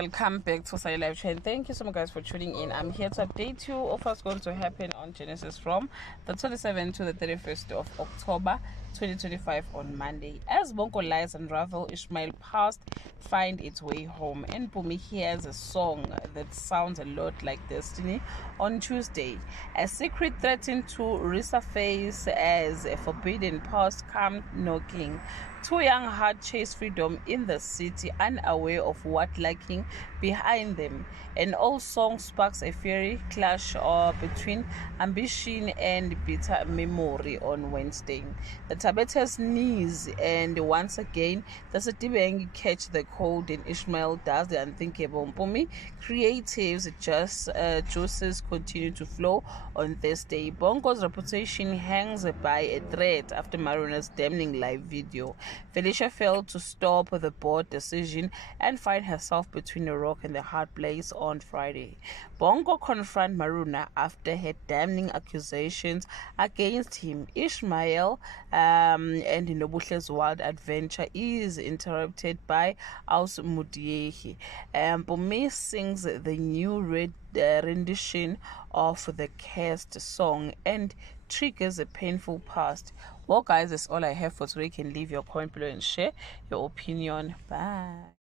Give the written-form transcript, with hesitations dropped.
welcome back to Sally Live Chain. Thank you so much, guys, for tuning in. I'm here to update you of what's going to happen on Genesis from the 27th to the 31st of October 2025 on Monday. As Bongo lies unravel, Ishmael past find its way home, and Bumi hears a song that sounds a lot like Destiny. On Tuesday, a secret threatened to resurface as a forbidden past comes knocking. Two young hearts chase freedom in the city, unaware of what lurking behind them. An old song sparks a fiery clash between ambition and bitter memory on Wednesday. The Tabetas knees, and once again, the Sitibeng catch the cold, and Ishmael does the unthinkable. Mpumi creatives juices continue to flow on Thursday. Bongo's reputation hangs by a thread after Maruna's damning live video. Felicia failed to stop the board decision and find herself between a rock and a hard place on Friday. Bongo confronted Maruna after her damning accusations against him. Ishmael and Nobushe's wild adventure is interrupted by Aus Mudiehi. Mpumi sings the new rendition of the cast song and triggers a painful past. Well, guys, that's all I have for today. You can leave your comment below and share your opinion. Bye.